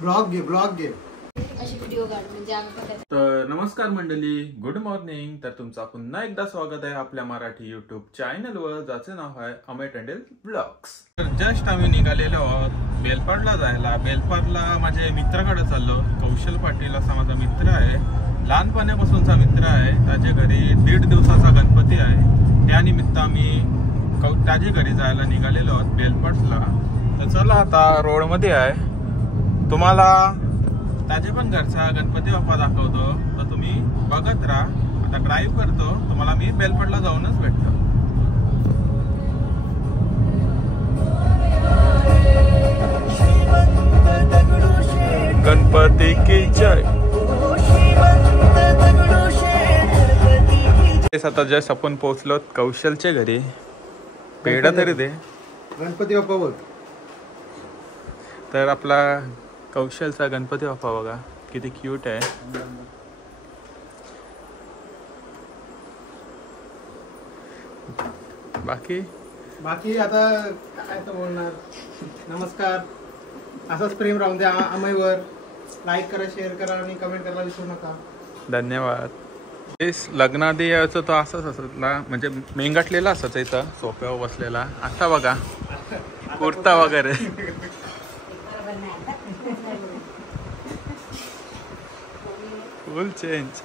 Blog घे अशी video काढ म्हणजे आम्ही. तर नमस्कार मंडळी, गुड मॉर्निंग. तर तुमचा पुन्हा एकदा स्वागत आहे आपल्या मराठी युट्यूब चॅनलवर, ज्याचे नाव आहे अमेय टंडेल ब्लॉग्स. तर जस्ट आम्ही निघालेलो आहोत बेलपाडला जायला. बेलपाडला माझ्या मित्राकडे चाललो. कौशल पाटील असा माझा मित्र आहे, लहानपणापासूनचा मित्र आहे. त्याच्या घरी 1.5 दिवसाचा गणपती आहे. त्यानिमित्त आम्ही त्याच्या घरी जायला निघालेलो आहोत बेलपाडला. तर चला आता रोडमध्ये आहे, तुम्हाला त्याचे पण घरचा गणपती बाप्पा दाखवतो. तर तुम्ही बघत राहा. आता ड्राईव्ह करतो, तुम्हाला मी बेलपाडला जाऊनच भेटतो. गणपती की जय. आता जस्ट आपण पोहोचलो कौशलच्या घरी. पेढा तरी दे गणपती बाप्पा बोल. तर आपला कौशलचा गणपती बाप्पा बघा किती क्यूट आहे. बाकी आता काय तर बोलणार. नमस्कार. असाच प्रेम राहून द्या अमयवर. लाईक करा, शेअर करा आणि कमेंट करायला विसरू नका. धन्यवाद. लग्नाआधी यायचं तो असंच असला, म्हणजे मेंगाटलेला असायचा इथं सोफ्यावर बसलेला. आता बघा कुर्ता वगैरे. फुल चेंज.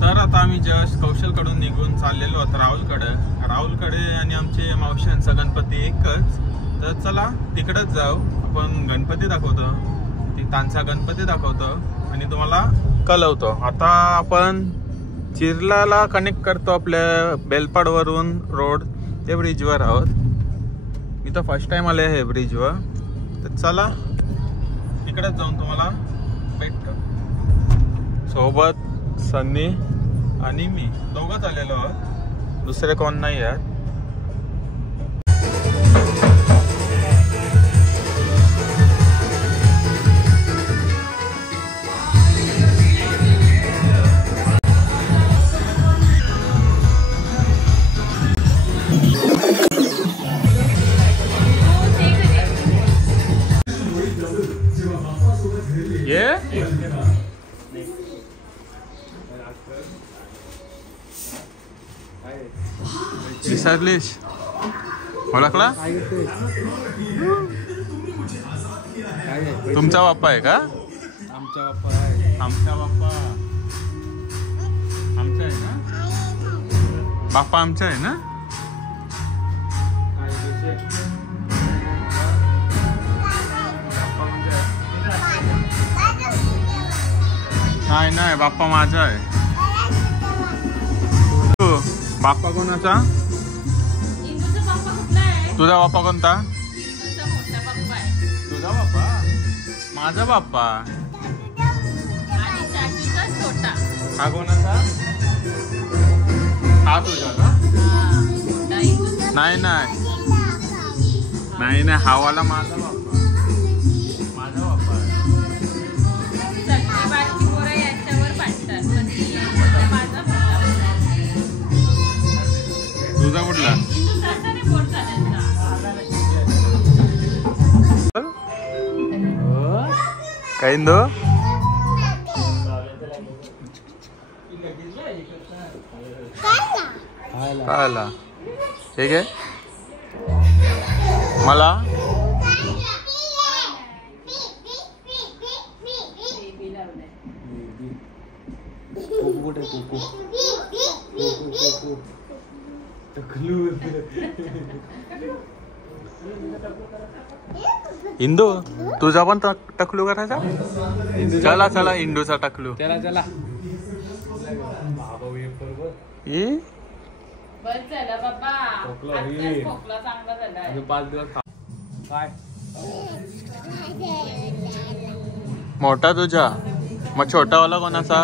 तर आता आम्ही जस्ट कौशलकडून निघून चाललेलो आहोत राहुलकडे आणि आमचे मावशांचा गणपती एकच. तर चला तिकडेच जाऊ. आपण गणपती दाखवतो, त्यांचा गणपती दाखवतो आणि तुम्हाला कळवतो. आता आपण चिरलाला कनेक्ट करतो आपल्या बेलपाडवरून रोड ते ब्रिजवर आहोत. मी तर फर्स्ट टाइम आले आहे ब्रिजवर. तर चला तिकडेच जाऊन तुम्हाला भेटतो. सोबत सन्नी आणि मी दोघंच आलेलो आहोत, दुसरे कोण नाही आहेत. विसरलीस? ओळखला? तुमचा बाप्पा आहे का? आमचा बाप्पा आहे. आमचा बाप्पा आमचा आहे ना? बाप्पा आमचा आहे ना? नाही बाप्पा माझा आहे. बाप्पा कोणाचा? तुझा बाप्पा कोणता? तुझा बाप्पा? माझा बाप्पा. हा कोणाचा? हा तुझा का? नाही हावाला माझा बाप्पा. माझा बाप्पा तुझा कुठला? काय इंदो? आला ठीक आहे. मला इंदू तुझा पण टकलू करायचा. चला इंदूचा टकलू. चला मोठा तुझा, मग छोटावाला कोणाचा?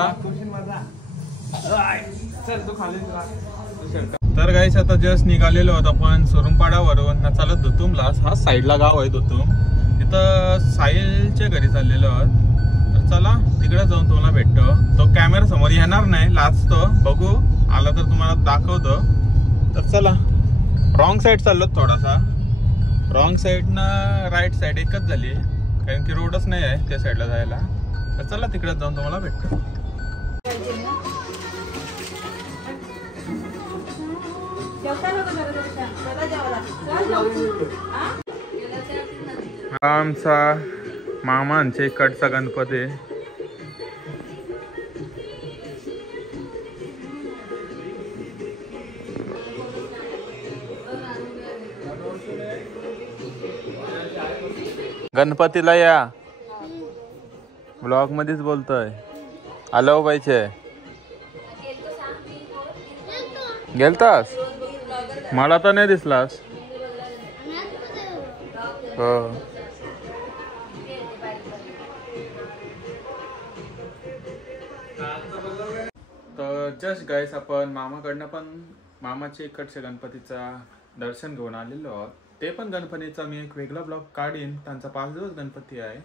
तर गाईस आता जस्ट निघालेलो आहोत आपण सोरुमपाडावरून चालत दुतुमला. हा साईडला गाव आहे दुतुम. तिथं साहिलच्या घरी चाललेलो आहोत. तर चला तिकडे जाऊन तुम्हाला भेटतो. तो कॅमेरा समोर येणार नाही, लाजतो. बघू आला तर तुम्हाला दाखवतो. तर चला रॉंग साईड चाललो थोडासा. रॉंग साईडनं राईट साईड एकच झाली कारण की रोडच नाही आहे त्या साईडला जायला. तर चला तिकडे जाऊन तुम्हाला भेटतो. हा आमचा मामांचे इकडचा गणपती. गणपतीला या ब्लॉग मध्येच बोलतोय. आलो पाहिजे. गेलतास? मला तर नाही दिसलास. हो. तर जस्ट गाईस आपण मामाकडनं पण मामाचे इकडचे गणपतीचा दर्शन घेऊन आलेलो आहोत. ते पण गणपतीचा मी एक वेगळा ब्लॉग काढीन. त्यांचा 5 दिवस गणपती आहे.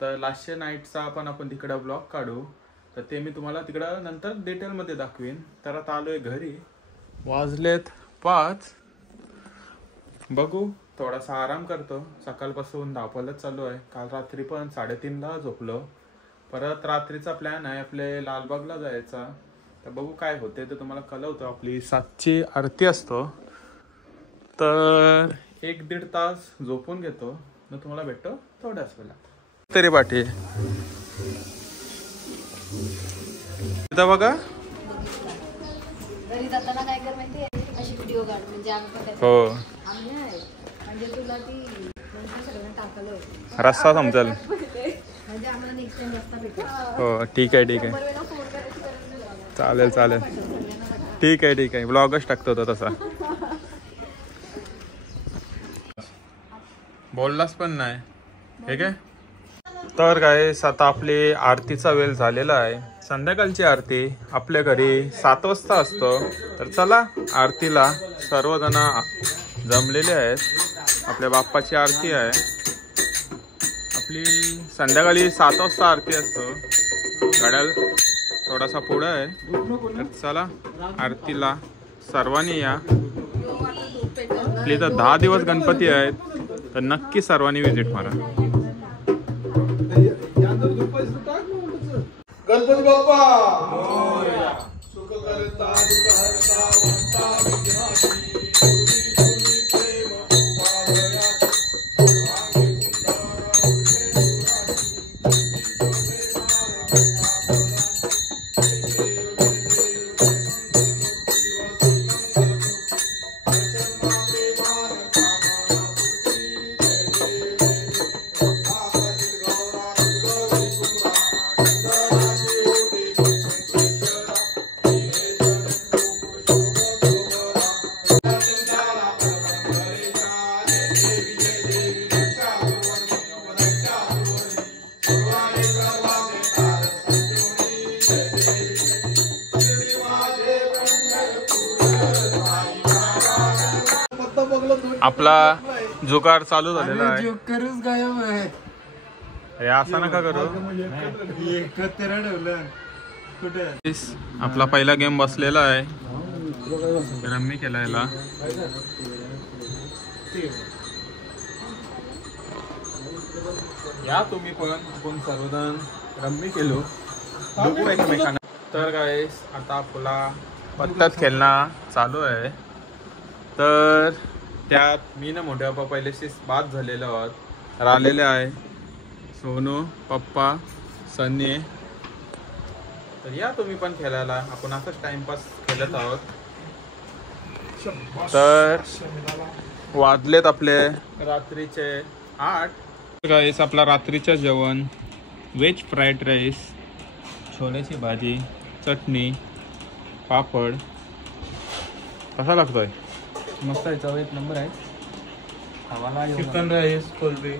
तर लास्टच्या नाईटचा आपण तिकडं ब्लॉग काढू. तर ते मी तुम्हाला तिकडं नंतर डिटेलमध्ये दाखवीन. तर आता आलोय घरी. वाजलेत 5. बघू थोडासा आराम करतो. सकाळपासून धावपलच चालू आहे. काल रात्री पण 3:30ला झोपलो. परत रात्रीचा प्लॅन आहे आपले लालबागला जायचा. तर बघू काय होते ते तुम्हाला कळवतो. आपली 7ची आरती असतो. तर 1-1.5 तास झोपून घेतो. मग तुम्हाला भेटतो थोड्याच वेळात तरी पाठी. बघा घरी जाताना काय कर माहिती अशी व्हिडिओ काढ म्हणजे आम्ही हो म्हणजे तुला ती सगळ्यांना टाकलं रस्ता समजेल म्हणजे आम्हाला नेक्स्ट टाइम रस्ता भेटेल. हो ठीक आहे चालेल ठीक आहे ब्लॉगच टाकतो तो तसा. बोललास पण नाही ठीक आहे. तर काय आता आपली आरतीचा वेळ झालेला आहे. संध्याकाळची आरती आपल्या घरी 7 वाजता असतो. तर चला आरतीला सर्वजण जमलेले आहेत. आपल्या बाप्पाची आरती आहे. आपली संध्याकाळी 7 वाजता आरती असतो. घड्याळ थोडासा पुढं आहे. तर चला आरतीला सर्वांनी या. आपली तर 10 दिवस गणपती आहेत. तर नक्की सर्वांनी विजिट मारा. गणपती बाप्पा सुख करता दुःख हरता वंता आपला जुगार चालू झालेला आहे. जोकरच गायब आहे. हे असं नका करू. कुठे आपला पहिला गेम बसलेला आहे. रम्मी केला याला. या तुम्ही पण आपण सर्वजण रम्मी केलो बघू एकमेकांना. तर गाईस आता आपला पत्त्यात खेळणं चालू आहे. तर त्यात मी ना मोठ्या पप्पा पहिल्याशीच बाद झालेले आहोत. राहिलेले आहे सोनू पप्पा सन्नी. तर या तुम्ही पण खेळायला. आपण असंच टाइमपास खेळत आहोत. तर वाजलेत आपले रात्रीचे 8. गाईस आपला रात्रीचं जेवण व्हेज फ्राईड राईस, छोल्याची भाजी, चटणी, पापड. कसा लागतोय? मस्त आहे. चव 1 नंबर आहे. चिकन राईस कोल्ड्री.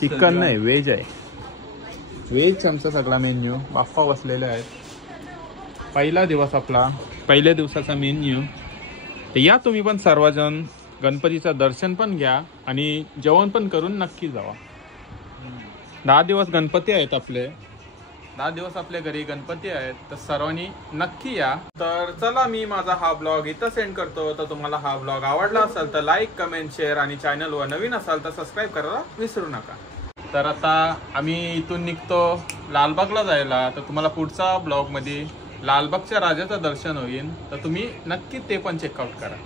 चिकन नाही व्हेज आहे. व्हेज आमचा सगळा मेन्यू. बाप्पा बसलेले आहेत. पहिला दिवस आपला पहिल्या दिवसाचा मेन्यू. तर या तुम्ही पण सर्वजण गणपतीचं दर्शन पण घ्या आणि जेवण पण करून नक्की जावा. 10 दिवस गणपती आहेत आपले. 10 दिवस आपल्या घरी गणपती आहेत, तर सर्वांनी नक्की या. तर चला मी माझा हा ब्लॉग इथं सेंड करतो. तर तुम्हाला हा ब्लॉग आवडला असेल तर लाईक, कमेंट, शेअर आणि चॅनलवर नवीन असाल तर सबस्क्राईब करायला विसरू नका. तर आता आम्ही इथून निघतो लालबागला जायला. तर तुम्हाला पुढचा ब्लॉगमध्ये लालबागच्या राजाचं दर्शन होईल, तर तुम्ही नक्की ते पण चेकआउट करा.